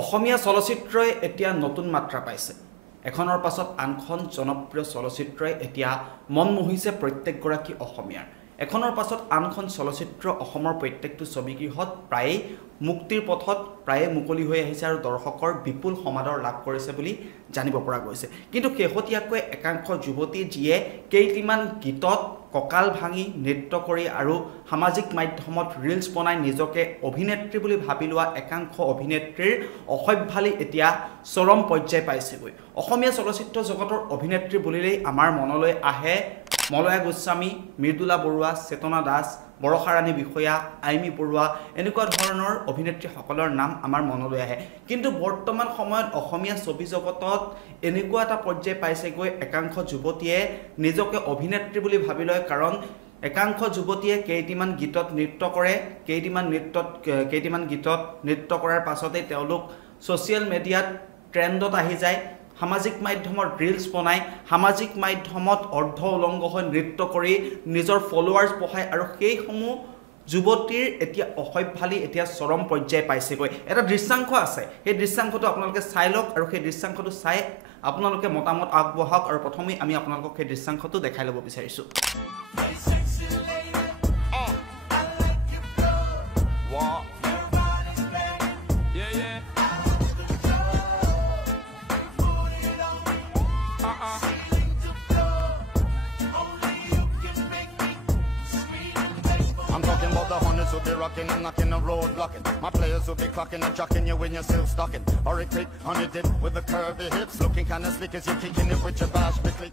অসমীয়া চলচ্চিত্ৰই এতিয়া নতুন মাত্ৰা পাইছে। এখনৰ পাছত আনখন জনপ্ৰিয় চলচ্চিত্ৰই এতিয়া মন মোহিছে প্ৰত্যেকগৰাকী অসমীয়াৰ। এখনৰ পাছত আনখন চলচ্চিত্ৰ অসমৰ প্ৰত্যেকটো ছবিগৃহত প্ৰায়ে মুক্তিৰ পথত প্ৰায়ে মুকলি হৈ আহিছে আৰু দৰ্শকৰ বিপুল সমাদৰ লাভ কৰিছে বুলি জানিব পৰা গৈছে। কিন্তু শেহতীয়াকৈ একাংশ যুৱতী যিয়ে কেইটিমান গীতত কঁকাল ভাঙি নৃত্য কৰি আৰু সামাজিক মাধ্যমত ৰিলছ বনাই নিজকে অভিনেত্ৰী বুলি ভাবি লোৱা একাংশ অভিনেত্ৰীৰ অসভ্যালি এতিয়া চৰম পৰ্যায় পাইছেগৈ। অসমীয়া চলচ্চিত্ৰ জগতৰ অভিনেত্ৰী বুলিলেই আমাৰ মনলৈ আহে মলয়া গোস্বামী, মৃদুলা বৰুৱা, চেতনা দাস, বৰষা ৰাণী বিষয়া, আইমি বৰুৱা এনেকুৱা ধৰণৰ অভিনেত্ৰীসকলৰ নাম আমাৰ মনলৈ আহে। কিন্তু বৰ্তমান সময়ত অসমীয়া ছবি জগতত এনেকুৱা এটা পৰ্যায় পাইছেগৈ একাংশ যুৱতীয়ে নিজকে অভিনেত্ৰী বুলি ভাবি লয়, কাৰণ একাংশ যুৱতীয়ে কেইটিমান গীতত নৃত্য কৰে, কেইটিমান গীতত নৃত্য কৰাৰ পাছতেই তেওঁলোক ছ'চিয়েল মিডিয়াত ট্ৰেণ্ডত আহি যায়, সামাজিক মাধ্যমত ৰিলছ বনাই, সামাজিক মাধ্যমত অৰ্ধ উলংগ হৈ নৃত্য কৰি নিজৰ ফলোৱাৰ্ছ বঢ়ায় আৰু সেইসমূহ যুৱতীৰ এতিয়া অসভ্যালি এতিয়া চৰম পৰ্যায় পাইছেগৈ। এটা দৃশ্যাংশ আছে, সেই দৃশ্যাংশটো আপোনালোকে চাই লওক আৰু সেই দৃশ্যাংশটো চাই আপোনালোকে মতামত আগবঢ়াওক। আৰু প্ৰথমেই আমি আপোনালোকক সেই দৃশ্যাংশটো দেখাই ল'ব বিচাৰিছোঁ। Will be rocking and knocking the road blocking. My players will be clocking and jocking you when you're still stocking. Or a quick on the dip with the curvy hips, looking kind of slick as you're kicking it with your bash click.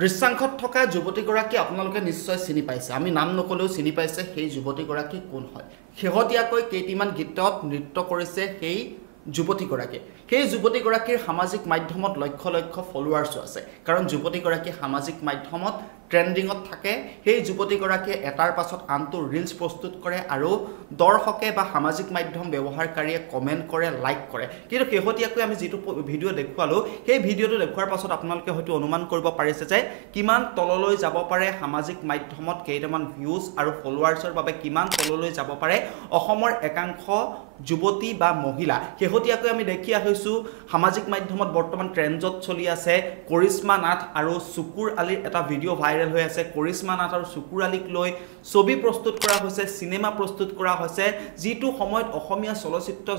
দৃশ্যাংশত থকা যুৱতীগৰাকী আপোনালোকে নিশ্চয় চিনি পাইছে, আমি নাম নকলেও চিনি পাইছে সেই যুৱতীগৰাকী কোন হয়। শেহতীয়াকৈ কেইটিমান গীতত নৃত্য কৰিছে সেই যুৱতীগৰাকীয়ে। সেই যুৱতীগৰাকীৰ সামাজিক মাধ্যমত লক্ষ লক্ষ ফলোৱাৰ্ছো আছে, কাৰণ যুৱতীগৰাকী সামাজিক মাধ্যমত ট্ৰেণ্ডিঙত থাকে। সেই যুৱতীগৰাকীয়ে এটাৰ পাছত আনটো ৰিলছ প্ৰস্তুত কৰে আৰু দৰ্শকে বা সামাজিক মাধ্যম ব্যৱহাৰকাৰীয়ে কমেণ্ট কৰে, লাইক কৰে। কিন্তু শেহতীয়াকৈ আমি যিটো ভিডিঅ' দেখুৱালোঁ, সেই ভিডিঅ'টো দেখুৱাৰ পাছত আপোনালোকে হয়তো অনুমান কৰিব পাৰিছে যে কিমান তললৈ যাব পাৰে সামাজিক মাধ্যমত কেইটামান ভিউজ আৰু ফলোৱাৰ্ছৰ বাবে কিমান তললৈ যাব পাৰে অসমৰ একাংশ যুৱতী বা মহিলা। শেহতীয়াকৈ আমি দেখি আহিছোঁ সামাজিক মাধ্যমত বৰ্তমান ট্ৰেণ্ডত চলি আছে কৰিশ্মা নাথ আৰু চুকুৰ আলীৰ এটা ভিডিঅ' ভাইৰেল হৈ আছে। কৰিশ্মা নাথ আৰু চুকুৰ আলীক লৈ ছবি প্ৰস্তুত কৰা হৈছে, চিনেমা প্ৰস্তুত কৰা হৈছে, যিটো সময়ত অসমীয়া চলচ্চিত্ৰ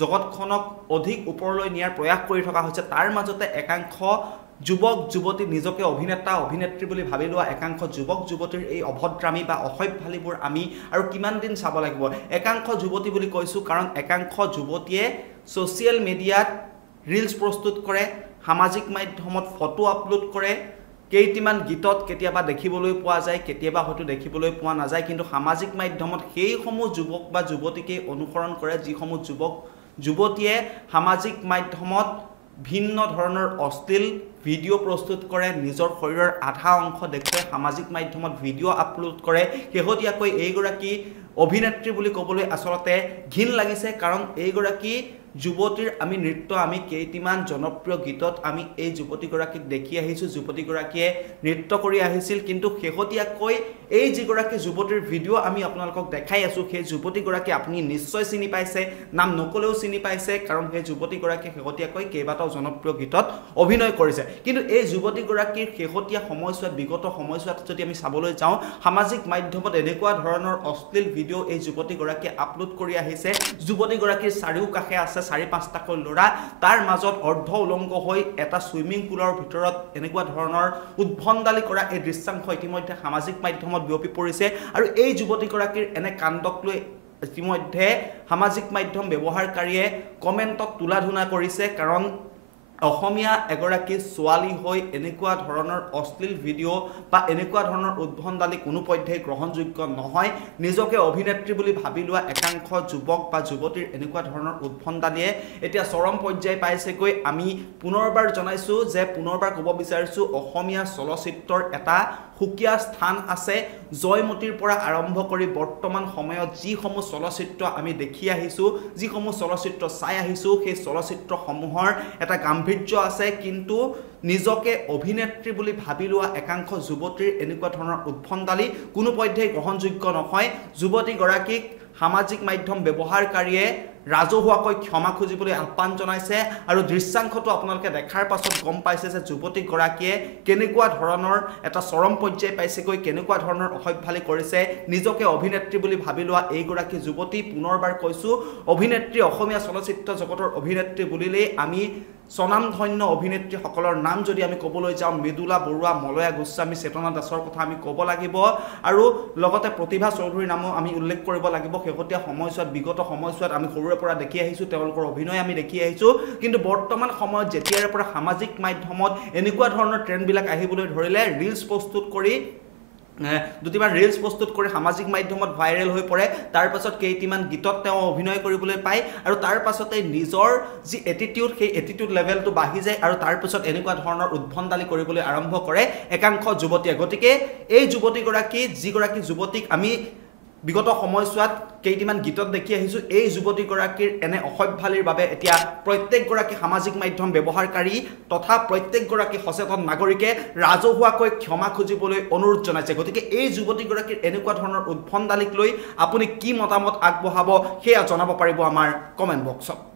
জগতখনক অধিক ওপৰলৈ নিয়াৰ প্ৰয়াস কৰি থকা হৈছে। তাৰ মাজতে একাংশ যুৱক যুৱতী নিজকে অভিনেত্ৰী বুলি ভাবি লোৱা একাংশ যুৱক যুৱতীৰ এই অভদ্ৰামী বা অসভ্যালিবোৰ আমি আৰু কিমান দিন চাব লাগিব। একাংশ যুৱতী বুলি কৈছোঁ কাৰণ একাংশ যুৱতীয়ে ছ'চিয়েল মিডিয়াত ৰিলছ প্ৰস্তুত কৰে, সামাজিক মাধ্যমত ফটো আপলোড কৰে, কেইটিমান গীতত কেতিয়াবা দেখিবলৈ পোৱা যায়, কেতিয়াবা হয়তো দেখিবলৈ পোৱা নাযায়। কিন্তু সামাজিক মাধ্যমত সেইসমূহ যুৱক বা যুৱতীকেই অনুসৰণ কৰে যিসমূহ যুৱক যুৱতীয়ে সামাজিক মাধ্যমত ভিন্ন ধৰণৰ অশ্লীল ভিডিঅ' প্ৰস্তুত কৰে, নিজৰ শৰীৰৰ আধা অংশ দেখুৱাই সামাজিক মাধ্যমত ভিডিঅ' আপলোড কৰে। শেহতীয়াকৈ এইগৰাকী অভিনেত্ৰী বুলি ক'বলৈ আচলতে ঘিণ লাগিছে, কাৰণ এইগৰাকী যুৱতীৰ আমি নৃত্য আমি কেইটিমান জনপ্ৰিয় গীতত আমি এই যুৱতীগৰাকীক দেখি আহিছোঁ, যুৱতীগৰাকীয়ে নৃত্য কৰি আহিছিল। কিন্তু শেহতীয়াকৈ এই যিগৰাকী যুৱতীৰ ভিডিঅ' আমি আপোনালোকক দেখাই আছোঁ, সেই যুৱতীগৰাকী আপুনি নিশ্চয় চিনি পাইছে, নাম নকলেও চিনি পাইছে, কাৰণ সেই যুৱতীগৰাকীয়ে শেহতীয়াকৈ কেইবাটাও জনপ্ৰিয় গীতত অভিনয় কৰিছে। কিন্তু এই যুৱতীগৰাকীৰ শেহতীয়া সময়ছোৱাত বিগত সময়ছোৱাত যদি আমি চাবলৈ যাওঁ, সামাজিক মাধ্যমত এনেকুৱা ধৰণৰ অশ্লীল ভিডিঅ' এই যুৱতীগৰাকীয়ে আপলোড কৰি আহিছে। যুৱতীগৰাকীৰ চাৰিওকাষে আছে 4-5টাকৈ ল'ৰা, তাৰ মাজত অৰ্ধ উলংগ হৈ এটা ছুইমিং পুলৰ ভিতৰত এনেকুৱা ধৰণৰ উদ্ভণ্ডালি কৰা এই দৃশ্যাংশ ইতিমধ্যে সামাজিক মাধ্যমত বিয়পি পৰিছে। আৰু এই যুৱতীগৰাকীৰ এনে কাণ্ডক লৈ ইতিমধ্যে সামাজিক মাধ্যম ব্যৱহাৰকাৰীয়ে কমেণ্টত তোলা-ধুনা কৰিছে, কাৰণ অসমীয়া এগৰাকী ছোৱালী হৈ এনেকুৱা ধৰণৰ অশ্লীল ভিডিঅ' বা এনেকুৱা ধৰণৰ উদ্ভণ্ডালি কোনোপধ্যেই গ্ৰহণযোগ্য নহয়। নিজকে অভিনেত্ৰী বুলি ভাবি লোৱা একাংশ যুৱক বা যুৱতীৰ এনেকুৱা ধৰণৰ উদ্ভণ্ডালিয়ে এতিয়া চৰম পৰ্যায় পাইছেগৈ। আমি পুনৰবাৰ জনাইছোঁ যে পুনৰবাৰ ক'ব বিচাৰিছোঁ, অসমীয়া চলচ্চিত্ৰৰ এটা সুকীয়া স্থান আছে। জয়মতীৰ পৰা আৰম্ভ কৰি বৰ্তমান সময়ত যিসমূহ চলচ্চিত্ৰ আমি দেখি আহিছোঁ, যিসমূহ চলচ্চিত্ৰ চাই আহিছোঁ, সেই চলচ্চিত্ৰসমূহৰ এটা গাম্ভীৰ্য আছে। কিন্তু নিজকে অভিনেত্ৰী বুলি ভাবি লোৱা একাংশ যুৱতীৰ এনেকুৱা ধৰণৰ উদ্ভণ্ডালি কোনোপধ্যেই গ্ৰহণযোগ্য নহয়। যুৱতীগৰাকীক সামাজিক মাধ্যম ব্যৱহাৰকাৰীয়ে ৰাজহুৱাকৈ ক্ষমা খুজিবলৈ আহ্বান জনাইছে আৰু দৃশ্যাংশটো আপোনালোকে দেখাৰ পাছত গম পাইছে যে যুৱতীগৰাকীয়ে কেনেকুৱা ধৰণৰ এটা চৰম পৰ্যায় পাইছেগৈ কেনেকুৱা ধৰণৰ অসভ্যালি কৰিছে নিজকে অভিনেত্ৰী বুলি ভাবি লোৱা এইগৰাকী যুৱতী পুনৰবাৰ কৈছো অভিনেত্ৰী অসমীয়া চলচ্চিত্ৰ জগতৰ অভিনেত্ৰী বুলিলেই আমি স্বনামধন্য অভিনেত্ৰীসকলৰ নাম যদি আমি ক'বলৈ যাওঁ মৃদুলা বৰুৱা মলয়া গোস্বামী চেতনা দাসৰ কথা আমি ক'ব লাগিব আৰু লগতে প্ৰতিভা চৌধুৰীৰ নামো আমি উল্লেখ কৰিব লাগিব শেহতীয়া সময়ছোৱাত বিগত সময়ছোৱাত আমি সৰুৰে পৰা দেখি আহিছোঁ তেওঁলোকৰ অভিনয় আমি দেখি আহিছোঁ কিন্তু বৰ্তমান সময়ত যেতিয়াৰে পৰা সামাজিক মাধ্যমত এনেকুৱা ধৰণৰ ট্ৰেণ্ডবিলাক আহিবলৈ ধৰিলে ৰিলছ প্ৰস্তুত কৰি দুটিমান ৰিলছ প্ৰস্তুত কৰি সামাজিক মাধ্যমত ভাইৰেল হৈ পৰে তাৰ পাছত কেইটিমান গীতত তেওঁ অভিনয় কৰিবলৈ পায় আৰু তাৰ পাছতে নিজৰ যি এটিটিউড সেই এটিটিউড লেভেলটো বাঢ়ি যায় আৰু তাৰ পাছত এনেকুৱা ধৰণৰ উদ্ভণ্ডালি কৰিবলৈ আৰম্ভ কৰে একাংশ যুৱতীয়ে গতিকে এই যুৱতীগৰাকী যিগৰাকী যুৱতীক আমি বিগত সময়ছোৱাত কেইটিমান গীতত দেখি আহিছোঁ এই যুৱতীগৰাকীৰ এনে অসভ্যালিৰ বাবে এতিয়া প্ৰত্যেকগৰাকী সামাজিক মাধ্যম ব্যৱহাৰকাৰী তথা প্ৰত্যেকগৰাকী সচেতন নাগৰিকে ৰাজহুৱাকৈ ক্ষমা খুজিবলৈ অনুৰোধ জনাইছে গতিকে এই যুৱতীগৰাকীৰ এনেকুৱা ধৰণৰ উদ্ভণ্ডালিক লৈ আপুনি কি মতামত আগবঢ়াব সেয়া জনাব পাৰিব আমাৰ কমেণ্ট বক্সত